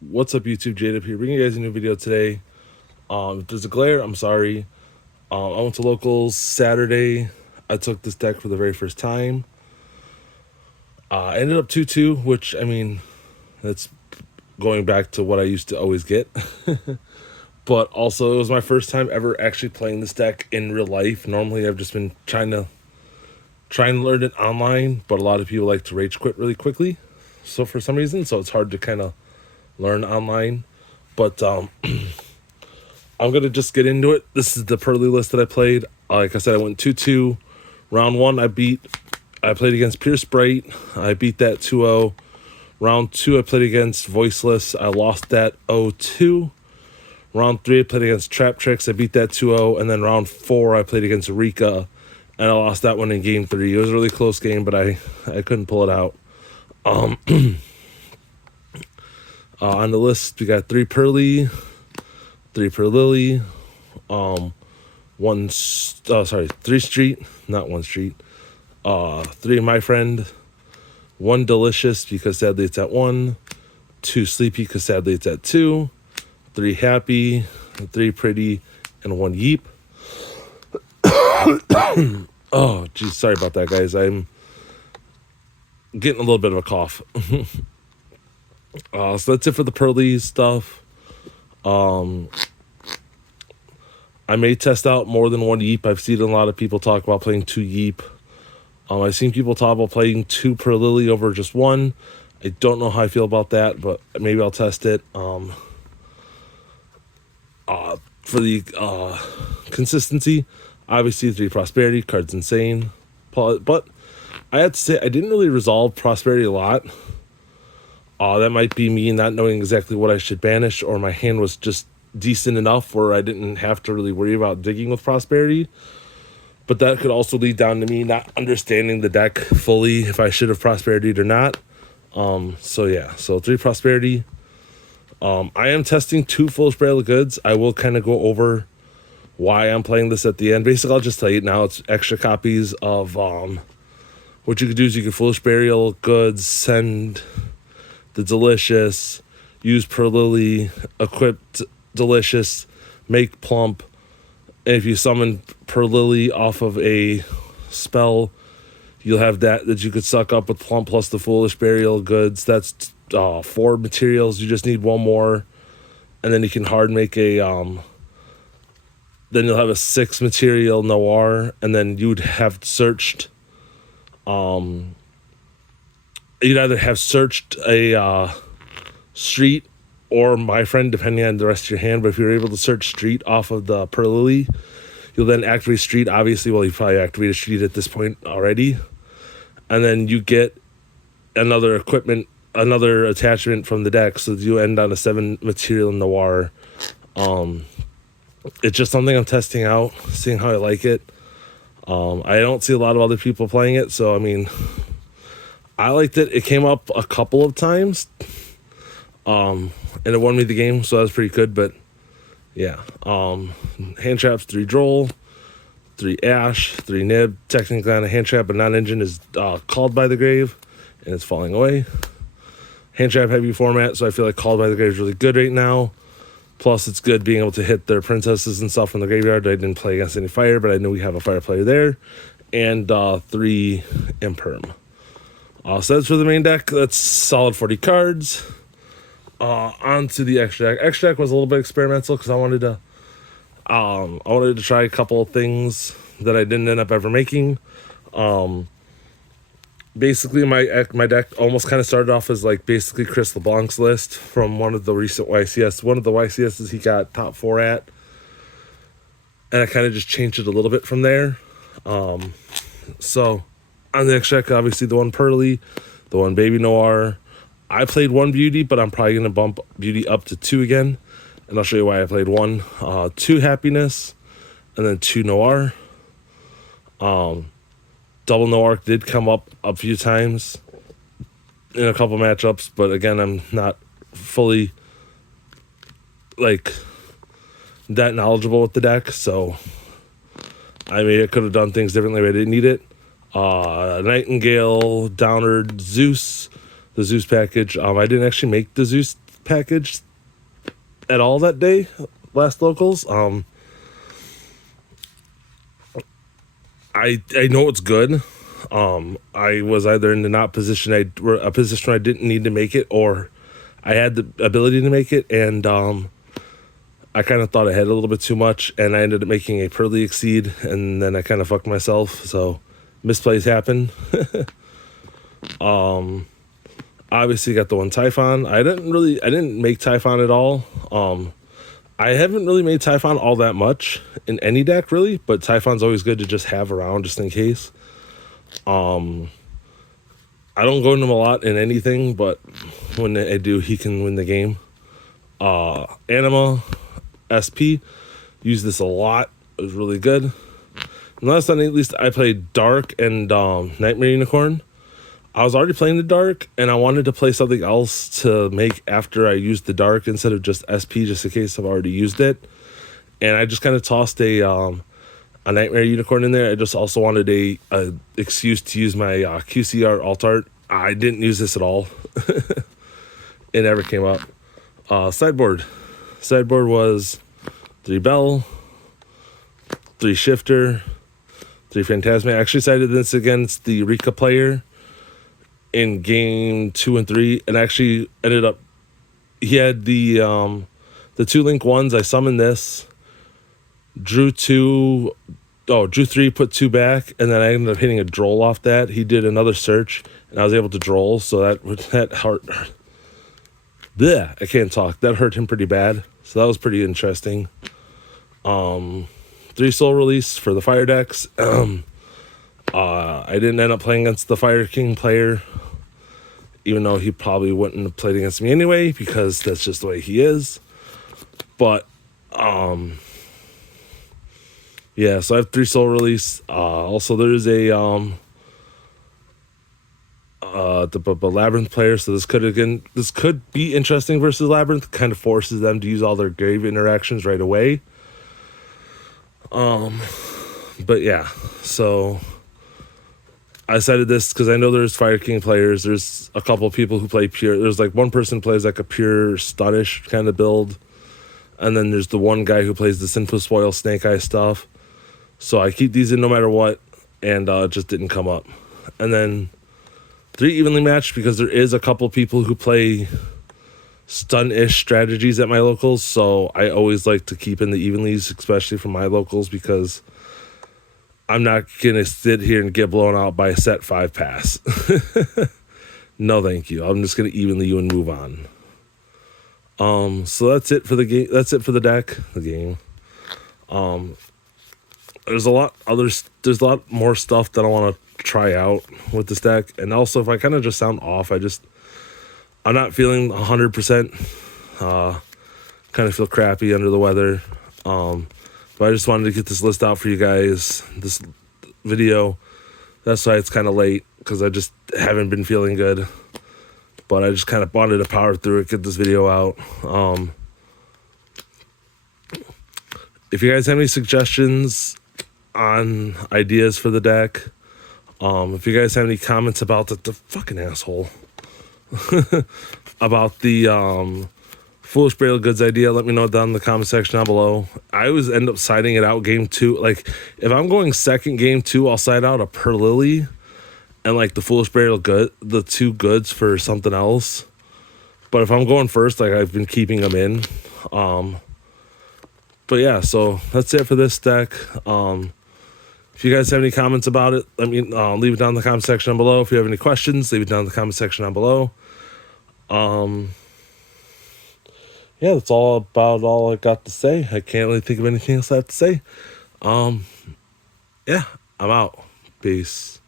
What's up, YouTube? Jade up here, bringing you guys a new video today. If there's a glare, I'm sorry. I went to locals Saturday. I took this deck for the very first time. I ended up 2-2, which, I mean, that's going back to what I used to always get. But also, it was my first time ever actually playing this deck in real life. Normally, I've just been trying to learn it online, but a lot of people like to rage quit really quickly. So for some reason, so it's hard to kind of learn online. But I'm going to just get into it. This is the Purrely list that I played. Like I said, I went 2-2. Round 1, I played against Pure Sprite. I beat that 2-0. Round 2, I played against Voiceless. I lost that 0-2. Round 3, I played against Trap Tricks. I beat that 2-0. And then round 4, I played against Rika. And I lost that one in game 3. It was a really close game, but I couldn't pull it out. On the list, we got 3 Purrely, 3 Purrely, 3 Street, not 1 Street, 3 My Friend, 1 Delicious because sadly it's at 1, 2 Sleepy because sadly it's at 2, 3 Happy, 3 Pretty, and 1 Yeep. Oh, geez, sorry about that, guys. I'm getting a little bit of a cough. So that's it for the Purrely stuff. I may test out more than 1 Yeep. I've seen a lot of people talk about playing 2 Yeep. I've seen people talk about playing 2 Purrely over just 1. I don't know how I feel about that, but maybe I'll test it. For the consistency, obviously 3 Prosperity, card's insane. But I have to say, I didn't really resolve Prosperity a lot. That might be me not knowing exactly what I should banish, or my hand was just decent enough where I didn't have to really worry about digging with Prosperity. But that could also lead down to me not understanding the deck fully, if I should have Prosperity'd or not. So yeah, so 3 Prosperity. I am testing 2 Foolish Barrel of Goods. I will kind of go over why I'm playing this at the end. Basically, I'll just tell you now, it's extra copies of what you could do is you could Foolish Burial Goods, send the Delicious, use Purrely, equip Delicious, make Plump, and if you summon Purrely off of a spell, you'll have that you could suck up with Plump plus the Foolish Burial Goods. That's 4 materials. You just need 1 more, and then you can hard make a then you'll have a 6 material Noir, and then you'd have searched you'd either have searched a Street or My Friend, depending on the rest of your hand. But if you're able to search Street off of the Purrely, you'll then activate Street. Obviously, well, you probably activated Street at this point already. And then you get another attachment from the deck, so you end on a 7 material Noir. It's just something I'm testing out, seeing how I like it. I don't see a lot of other people playing it, so I mean, I liked it. It came up a couple of times, and it won me the game, so that was pretty good. But yeah, hand traps, 3 Droll, 3 Ash, 3 Nib. Technically on a hand trap, but non-engine is Called by the Grave, and it's falling away. Hand trap heavy format, so I feel like Called by the Grave is really good right now. Plus, it's good being able to hit their princesses and stuff from the graveyard. I didn't play against any fire, but I knew we have a fire player there. And 3 Imperm. So that's for the main deck. That's solid 40 cards. On to the extra deck. Extra deck was a little bit experimental because I wanted to try a couple of things that I didn't end up ever making. Basically, my deck almost kind of started off as like basically Chris LeBlanc's list from one of the recent YCS. One of the YCSs he got top 4 at, and I kind of just changed it a little bit from there. So on the extra deck, obviously the 1 Purrely, the 1 Baby Noir. I played 1 Beauty, but I'm probably gonna bump Beauty up to 2 again, and I'll show you why I played 1. 2 Happiness, and then 2 Noir. Double Noir did come up a few times in a couple matchups, but again, I'm not fully like that knowledgeable with the deck, so I mean, I could have done things differently, but I didn't need it. Nightingale, Downard, Zeus, the Zeus package. I didn't actually make the Zeus package at all that day, last locals. I know it's good. I was either in the not position a position where I didn't need to make it, or I had the ability to make it, and I kind of thought I had a little bit too much, and I ended up making a Purrely exceed, and then I kind of fucked myself. So misplays happen. Obviously got the one Typhon. I didn't make Typhon at all. I haven't really made Typhon all that much in any deck really, but Typhon's always good to just have around just in case. I don't go into him a lot in anything, but when I do, he can win the game. Anima SP, use this a lot. It was really good. And last time, at least, I played Dark and Nightmare Unicorn. I was already playing the Dark, and I wanted to play something else to make after I used the Dark instead of just SP, just in case I've already used it. And I just kind of tossed a Nightmare Unicorn in there. I just also wanted a excuse to use my QCR alt art. I didn't use this at all. It never came up. Sideboard was 3 Bell, 3 Shifter, 3 Phantasmic. I actually sided this against the Rika player in game 2 and 3, and actually ended up, he had the 2 link ones. I summoned this, drew 3, put 2 back, and then I ended up hitting a droll off that. He did another search, and I was able to droll, so that hurt. Blech, I can't talk. That hurt him pretty bad, so that was pretty interesting. 3 soul release for the fire decks. I didn't end up playing against the Fire King player, even though he probably wouldn't have played against me anyway, because that's just the way he is. But yeah, so I have 3 soul release. Also, there's a the Labyrinth player, so this could be interesting versus Labyrinth. Kind of forces them to use all their grave interactions right away. But yeah, so I cited this because I know there's Fire King players. There's a couple of people who play pure. There's like one person who plays like a pure Stunish kind of build, and then there's the one guy who plays the Sinful Spoil Snake Eye stuff. So I keep these in no matter what, and it just didn't come up. And then 3 evenly matched because there is a couple people who play stun-ish strategies at my locals, so I always like to keep in the evenlies, especially for my locals, because I'm not going to sit here and get blown out by a set 5 pass. No, thank you. I'm just going to evenly you and move on. So that's it for the game. That's it for the deck, the game. There's a lot more stuff that I want to try out with this deck. And also, if I kind of just sound off, I'm not feeling 100%. Kind of feel crappy, under the weather. But I just wanted to get this list out for you guys, this video. That's why it's kind of late, because I just haven't been feeling good. But I just kind of wanted to power through it, get this video out. If you guys have any suggestions on ideas for the deck, if you guys have any comments about the fucking asshole, about the Foolish Burial Goods idea, let me know down in the comment section down below. I always end up siding it out game 2. Like, if I'm going second game 2, I'll side out a Purrely and like the Foolish Burial Good, the 2 goods for something else. But if I'm going first, like, I've been keeping them in. But yeah, so that's it for this deck. If you guys have any comments about it, let me leave it down in the comment section down below. If you have any questions, leave it down in the comment section down below. Yeah, that's all I got to say. I can't really think of anything else I have to say. Yeah, I'm out. Peace.